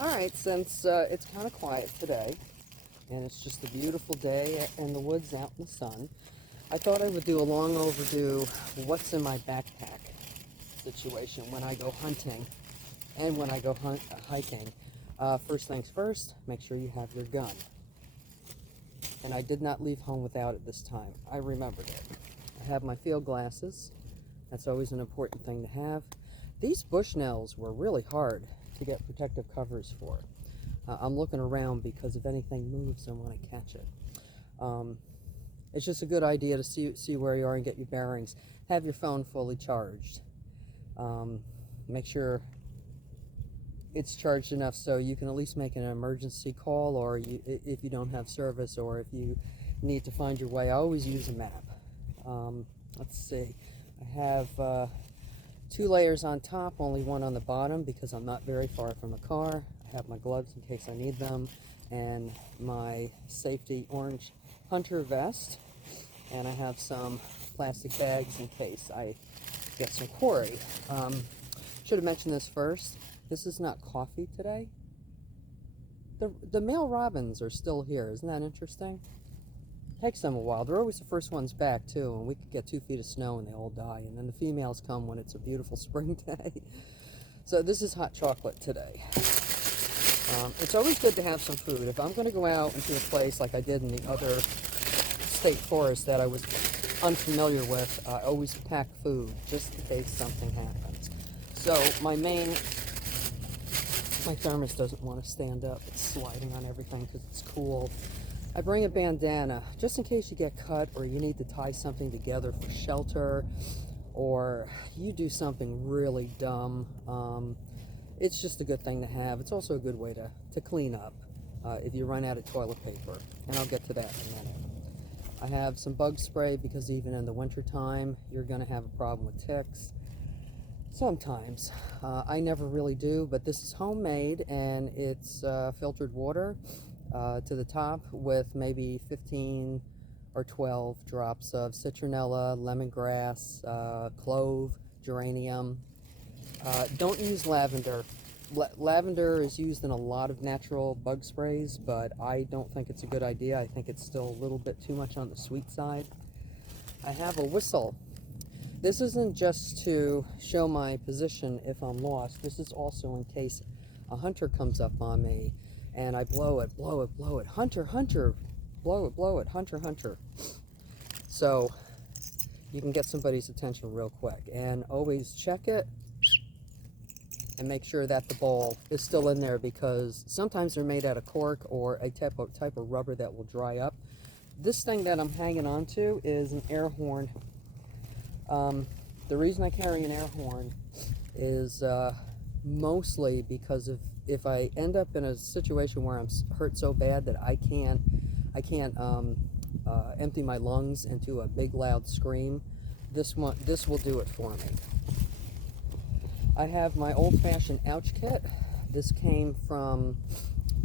Alright, since it's kind of quiet today, and it's just a beautiful day in the woods out in the sun, I thought I would do a long overdue what's in my backpack situation when I go hunting and when I go hiking. First things first, make sure you have your gun. And I did not leave home without it this time. I remembered it. I have my field glasses. That's always an important thing to have. These bushnells were really hard to get protective covers for. I'm looking around because if anything moves, I want to catch it. It's just a good idea to see where you are and get your bearings. Have your phone fully charged. Make sure it's charged enough so you can at least make an emergency call, or if you don't have service, or if you need to find your way. I always use a map. Let's see. I have 2 layers on top, only 1 on the bottom because I'm not very far from the car. I have my gloves in case I need them, and my safety orange hunter vest, and I have some plastic bags in case I get some quarry. Should have mentioned this first. This is not coffee today. The male robins are still here. Isn't that interesting? Takes them a while. They're always the first ones back too, and we could get 2 feet of snow and they all die, and then the females come when it's a beautiful spring day. So this is hot chocolate today. It's always good to have some food. If I'm going to go out into a place like I did in the other state forest that I was unfamiliar with, I always pack food just in case something happens. So my thermos doesn't want to stand up. It's sliding on everything because it's cool. I bring a bandana just in case you get cut or you need to tie something together for shelter, or you do something really dumb. It's just a good thing to have. It's also a good way to clean up if you run out of toilet paper, and I'll get to that in a minute. I have some bug spray because even in the winter time you're going to have a problem with ticks. Sometimes. I never really do, but this is homemade, and it's filtered water to the top with maybe 15 or 12 drops of Citronella, lemongrass, clove, geranium. Don't use lavender. Lavender is used in a lot of natural bug sprays, but I don't think it's a good idea. I think it's still a little bit too much on the sweet side. I have a whistle. This isn't just to show my position if I'm lost. This is also in case a hunter comes up on me and I blow it, blow it, blow it. Hunter, hunter, blow it, hunter, hunter. So you can get somebody's attention real quick. And always check it and make sure that the ball is still in there, because sometimes they're made out of cork or a type of rubber that will dry up. This thing that I'm hanging on to is an air horn. The reason I carry an air horn is mostly because if I end up in a situation where I'm hurt so bad that I can't empty my lungs into a big loud scream, this will do it for me. I have my old-fashioned ouch kit. This came from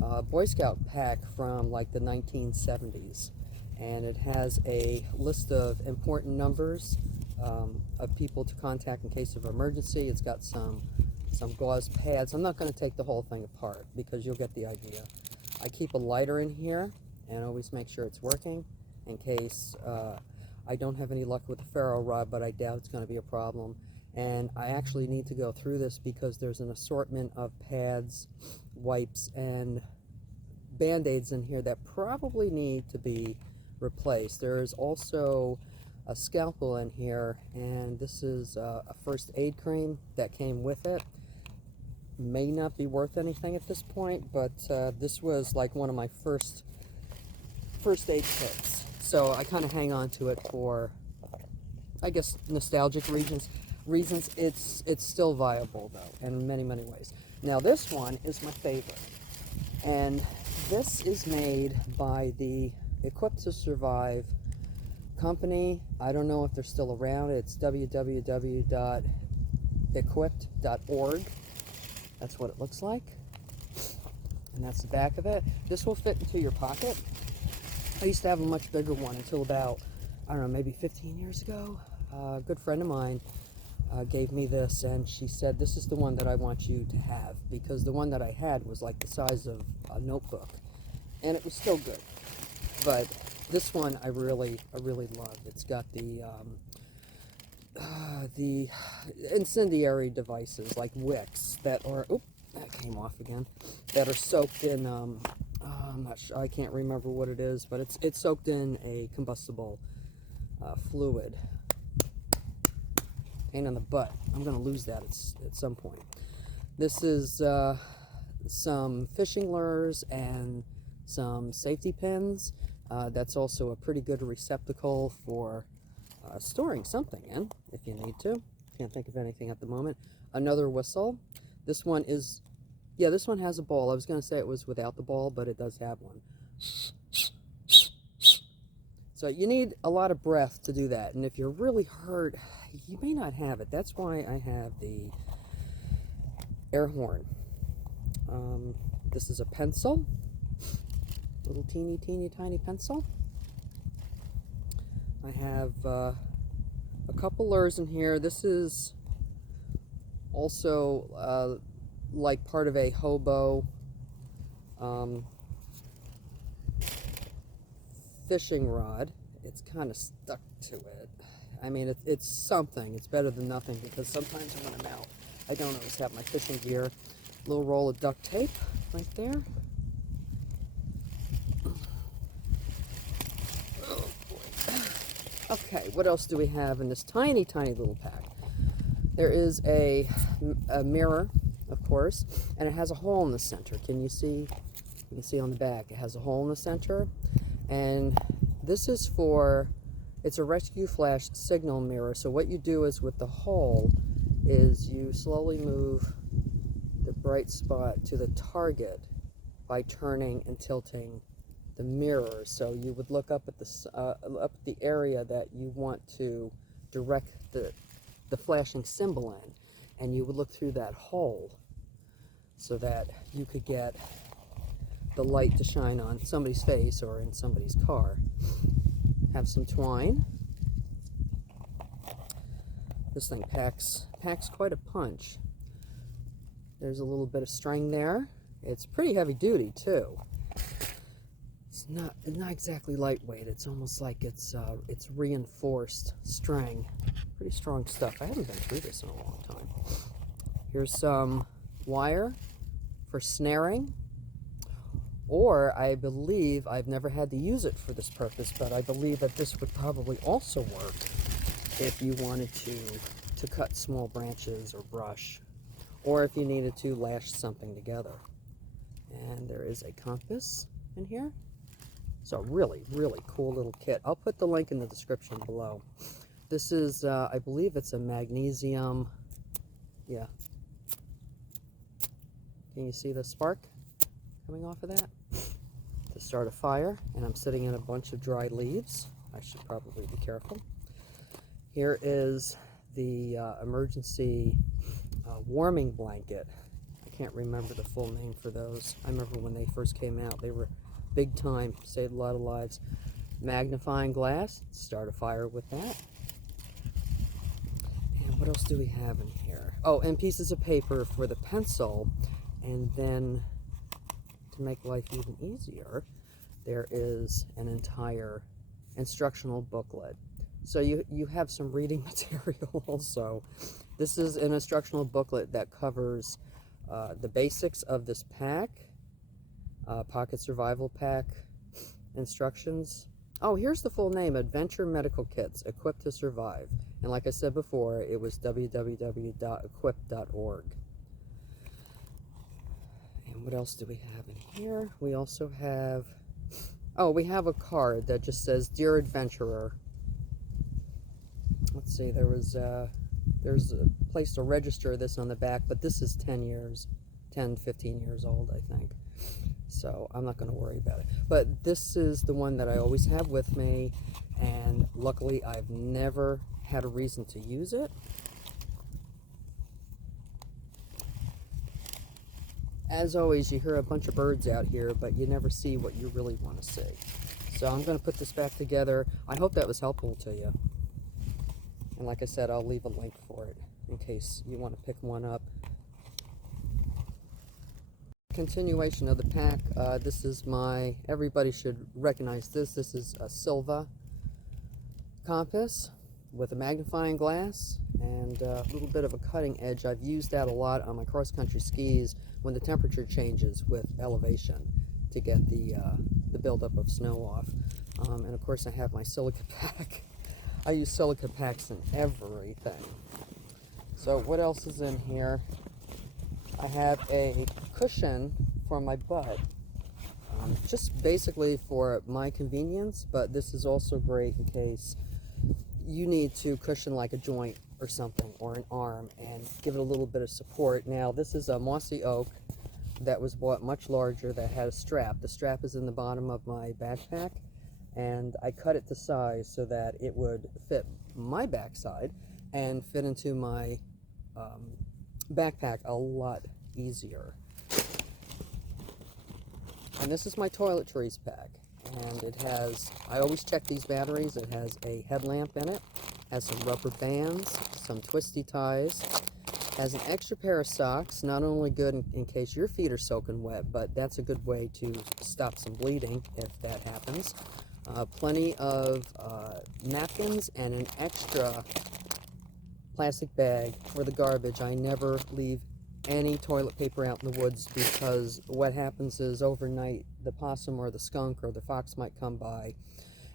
a Boy Scout pack from like the 1970s, and it has a list of important numbers of people to contact in case of emergency. It's got some gauze pads. I'm not going to take the whole thing apart because you'll get the idea. I keep a lighter in here and always make sure it's working in case I don't have any luck with the ferro rod, but I doubt it's going to be a problem. And I actually need to go through this because there's an assortment of pads, wipes, and band-aids in here that probably need to be replaced. There is also a scalpel in here, and this is a first aid cream that came with it. May not be worth anything at this point, but this was like one of my first aid kits, so I kind of hang on to it for, I guess, nostalgic reasons. It's still viable though in many ways. Now this one is my favorite, and this is made by the Equipped to Survive company. I don't know if they're still around. It's www.equipped.org. That's what it looks like, and that's the back of it. This will fit into your pocket. I used to have a much bigger one until about, I don't know, maybe 15 years ago. A good friend of mine gave me this, and she said, this is the one that I want you to have, because the one that I had was like the size of a notebook, and it was still good. But this one I really love. It's got the incendiary devices like wicks that are, oop, that came off again, that are soaked in, I'm not sure, I can't remember what it is, but it's soaked in a combustible fluid. Pain in the butt. I'm going to lose that at some point. This is some fishing lures and some safety pins. That's also a pretty good receptacle for storing something in, if you need to. Can't think of anything at the moment. Another whistle. This one is, yeah, this one has a ball. I was going to say it was without the ball, but it does have one. So you need a lot of breath to do that, and if you're really hurt, you may not have it. That's why I have the air horn. This is a pencil, little teeny tiny pencil. I have a couple lures in here. This is also like part of a hobo fishing rod. It's kind of stuck to it. I mean, it's something. It's better than nothing, because sometimes when I'm out, I don't always have my fishing gear. Little roll of duct tape right there. Oh boy. Okay, what else do we have in this tiny little pack? There is a mirror, of course, and it has a hole in the center. Can you see? You can see on the back, it has a hole in the center. And this is for, it's a rescue flash signal mirror. So what you do is with the hole is you slowly move the bright spot to the target by turning and tilting the mirror. So you would look up at the area that you want to direct the flashing symbol in, and you would look through that hole so that you could get the light to shine on somebody's face or in somebody's car. Have some twine. This thing packs quite a punch. There's a little bit of string there. It's pretty heavy duty too. It's not exactly lightweight. It's almost like it's reinforced string. Pretty strong stuff. I haven't been through this in a long time. Here's some wire for snaring. Or I believe, I've never had to use it for this purpose, but I believe that this would probably also work if you wanted to cut small branches or brush, or if you needed to lash something together. And there is a compass in here. So really cool little kit. I'll put the link in the description below. This is, I believe it's a magnesium, yeah. Can you see the spark coming off of that? To start a fire, and I'm sitting in a bunch of dry leaves. I should probably be careful. Here is the emergency warming blanket. I can't remember the full name for those. I remember when they first came out, they were big time, saved a lot of lives. Magnifying glass, start a fire with that. And what else do we have in here? Oh, and pieces of paper for the pencil, and then to make life even easier, there is an entire instructional booklet. So you have some reading material also. This is an instructional booklet that covers the basics of this pack, pocket survival pack instructions. Oh, here's the full name: Adventure Medical Kits, Equipped to Survive. And like I said before, it was www.equip.org. And what else do we have in here? We also have, oh, we have a card that just says, Dear Adventurer. Let's see, there's a place to register this on the back, but this is 10, 15 years old, I think. So I'm not going to worry about it. But this is the one that I always have with me, and luckily I've never had a reason to use it. As always, you hear a bunch of birds out here, but you never see what you really want to see. So I'm going to put this back together. I hope that was helpful to you. And like I said, I'll leave a link for it in case you want to pick one up. Continuation of the pack. This is my, everybody should recognize this. This is a Silva Compass with a magnifying glass and a little bit of a cutting edge. I've used that a lot on my cross-country skis when the temperature changes with elevation to get the buildup of snow off. And of course I have my silica pack. I use silica packs in everything. So what else is in here? I have a cushion for my butt, just basically for my convenience, but this is also great in case you need to cushion like a joint or something, or an arm, and give it a little bit of support. Now this is a mossy oak that was bought much larger, that had a strap. The strap is in the bottom of my backpack, and I cut it to size so that it would fit my backside and fit into my backpack a lot easier. And this is my Toiletries Pack, and it has, I always check these batteries, it has a headlamp in it, has some rubber bands, some twisty ties, has an extra pair of socks, not only good in case your feet are soaking wet, but that's a good way to stop some bleeding if that happens. Plenty of napkins and an extra plastic bag for the garbage. I never leave any toilet paper out in the woods, because what happens is overnight the possum or the skunk or the fox might come by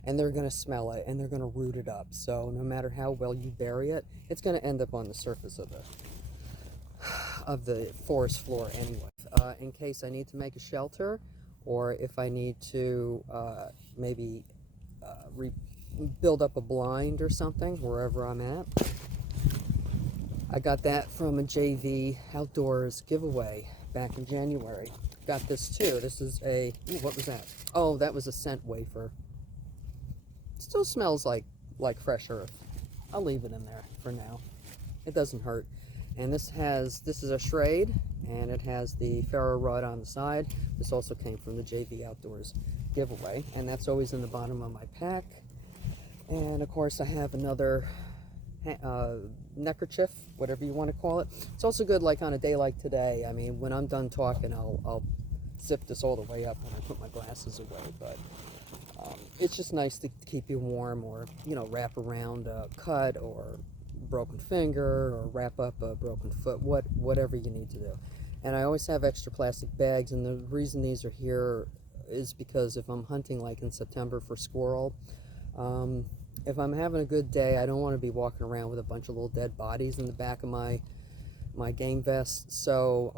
and they're going to smell it and they're going to root it up. So no matter how well you bury it, it's going to end up on the surface of the forest floor anyway. In case I need to make a shelter, or if I need to maybe build up a blind or something wherever I'm at. I got that from a JV Outdoors giveaway back in January. Got this too. This is a, ooh, what was that? Oh, that was a scent wafer. It still smells like fresh earth. I'll leave it in there for now. It doesn't hurt. And this is a Schrade, and it has the ferro rod on the side. This also came from the JV Outdoors giveaway, and that's always in the bottom of my pack. And of course I have another neckerchief, whatever you want to call it. It's also good like on a day like today. I mean, when I'm done talking, I'll zip this all the way up when I put my glasses away, but it's just nice to keep you warm, or, you know, wrap around a cut or broken finger, or wrap up a broken foot, whatever you need to do. And I always have extra plastic bags, and the reason these are here is because if I'm hunting like in September for squirrel, if I'm having a good day, I don't want to be walking around with a bunch of little dead bodies in the back of my game vest. So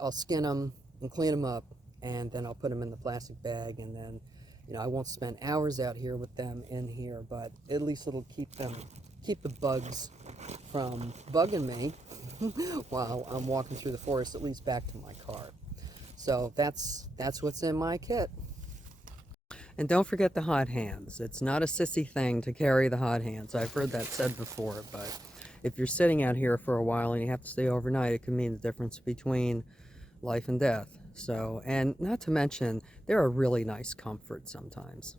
I'll skin them and clean them up, and then I'll put them in the plastic bag, and then, you know, I won't spend hours out here with them in here, but at least it'll keep the bugs from bugging me while I'm walking through the forest, at least back to my car. So that's what's in my kit. And don't forget the hot hands. It's not a sissy thing to carry the hot hands. I've heard that said before, but if you're sitting out here for a while and you have to stay overnight, it can mean the difference between life and death. So, and not to mention, they're a really nice comfort sometimes.